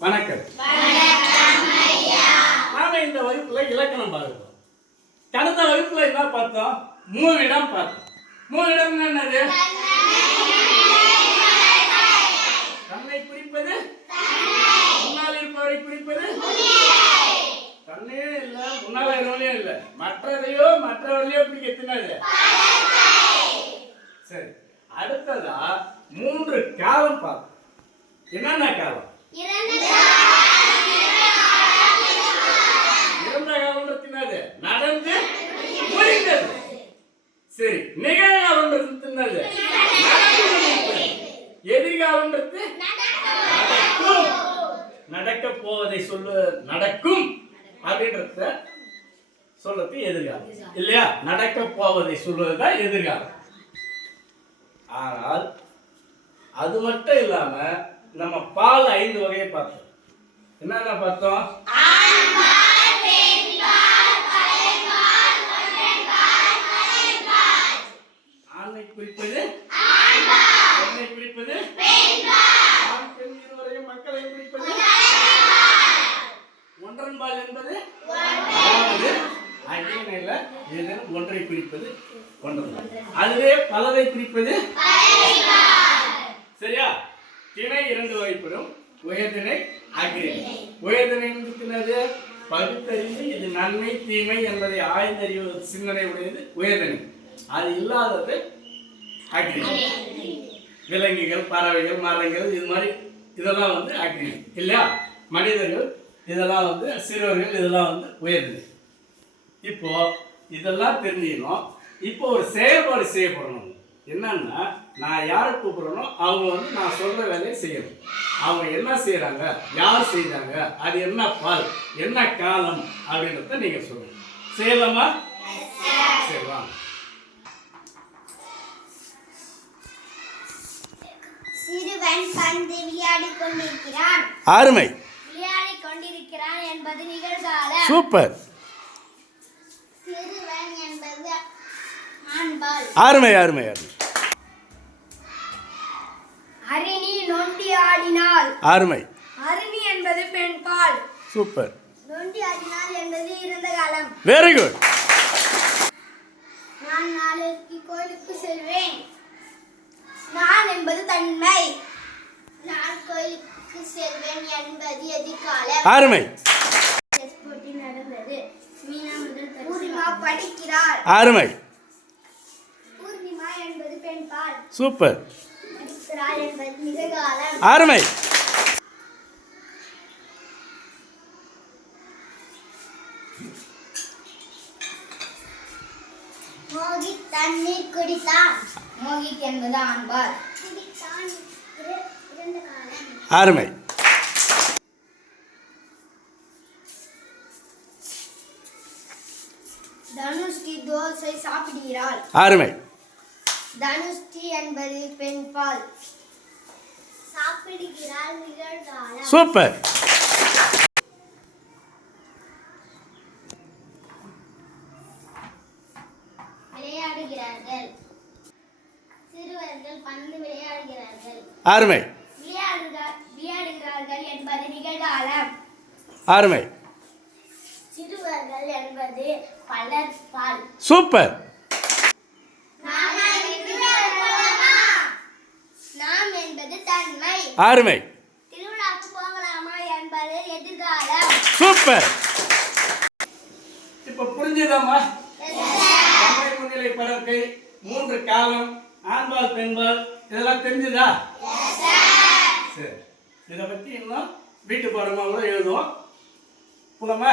வணக்கம். நாம இந்த வகுப்புல இலக்கணம் பார்க்கிறோம் கடந்த வகுப்புல என்ன பார்த்தோம்? மூவிடம் பார்த்தோம். மூவிடம் என்னது? தன்னை குறிப்பது? முன்னால் இருப்பவரை குறிப்பது? தன்னே இல்ல முன்னால் இருவரையும் இல்ல. மற்றதையோ மற்றவர்களையோ பிடிக்க எத்தினது சரி அடுத்ததா மூன்று காலம் பார்த்தோம். என்னென்ன காலம்? நடந்து முடிந்தது. சரி நிகழ்காலம்ன்றது எதிர்காலம்ன்றது நடக்கும். நடக்க போவதை சொல்லு நடக்கும் அப்படின்றத சொல்றது எதிர்காலம். இல்லையா? நடக்க போவதை சொல்வதுதான் எதிர்காலம். ஆனால் அது மட்டும் இல்லாம நம்ம பால் ஐந்து வகையை பார்த்தோம். என்னென்ன பார்த்தோம்? ஆணை குறிப்பது பெண்ணை குறிப்பது ஆண் பெண் இருவரையும் மக்களையும் குறிப்பது ஒன்றன்பால் என்பது? அதாவது அகிலையில ஏதேனும் ஒன்றை குறிப்பது ஒன்றன்பால் அதுவே பலரை குறிப்பது சரியா? திணை இரண்டு வகைப்படும் உயர்திணை அகிரிணை உயர்திணை என்னது? பகுத்தறிந்து இது நன்மை தீமை என்பதை ஆய்ந்தறிவு சிந்தனை உடையது உயர்திணை அது இல்லாதது அக்னி விலங்குகள் பறவைகள் மரங்கள் இது மாதிரி இதெல்லாம் வந்து அக்னி இல்லையா? மனிதர்கள் இதெல்லாம் வந்து சிறுவர்கள் இதெல்லாம் வந்து உயர்ந்தது இப்போ இதெல்லாம் தெரிஞ்சுக்கணும். இப்போ ஒரு செயல்பாடு செய்யப்படணும். என்னன்னா நான் யாரை கூப்பிடுறேனோ அவங்க வந்து நான் சொல்ற வேலையை செய்யணும். அவங்க என்ன செய்றாங்க? யார் செய்றாங்க அது என்ன பால்? என்ன காலம்? அப்படின்றத நீங்க சொல்லணும் செய்யலாமா? வாங்க சிறுவன் பந்து விளையாடிக் கொண்டிருக்கிறான் அருமை கொண்டிருக்கிறான் என்பது சூப்பர். சிறுவன் என்பது ஆண்பால். அருமை அருமை அருமை அரிணி நொண்டி ஆடினாள் அருமை அரிணி என்பது பெண்பால் சூப்பர். நொண்டி ஆடினாள் என்பது இறந்த காலம். வெரி குட் நான் நாளைக்கு கோயிலுக்கு செல்வேன். நான் என்பது தன்மை. நான் கோயிலுக்கு செல்வேன் என்பது எதிர்காலம். அருமை செஸ் போட்டி நடந்தது. மீனா முதல் பூர்ணிமா படிக்கிறாள் அருமை பூர்ணிமா என்பது பெண்பால் சூப்பர். அருமை மோகித் தண்ணீர் குடித்தான். மோகித் என்பது காலம் அருமை தனுஷ்டி தோசை சாப்பிடுகிறாள். அருமை தனுஷ்டி என்பது பெண்பால் சாப்பிடுகிறாள் நிகழ்காலம். சூப்பர். விளையாடுகிறார்கள். சிறுவர்கள் பந்து விளையாடுகிறார்கள். அருமை. விளையாடுகிறார் விளையாடுகிறார்கள் என்பது நிகழ்காலம். அருமை. சிறுவர்கள் என்பது பலர்பால் சூப்பர். என்பது தன்மை. அருமை. திருவிழாக்கு போகலாமா என்பது எதிர்காலம். சூப்பர். இப்ப புரிஞ்சுதாம்மா? தமிழ் முன்னிலை படத்தை மூன்று காலம் ஆண்பால் பெண்பால் இதெல்லாம் தெரிஞ்சுதா? சரி. இதை பத்தி இன்னும் வீட்டு பாடமா கூட எழுதுவோம். போலாமா?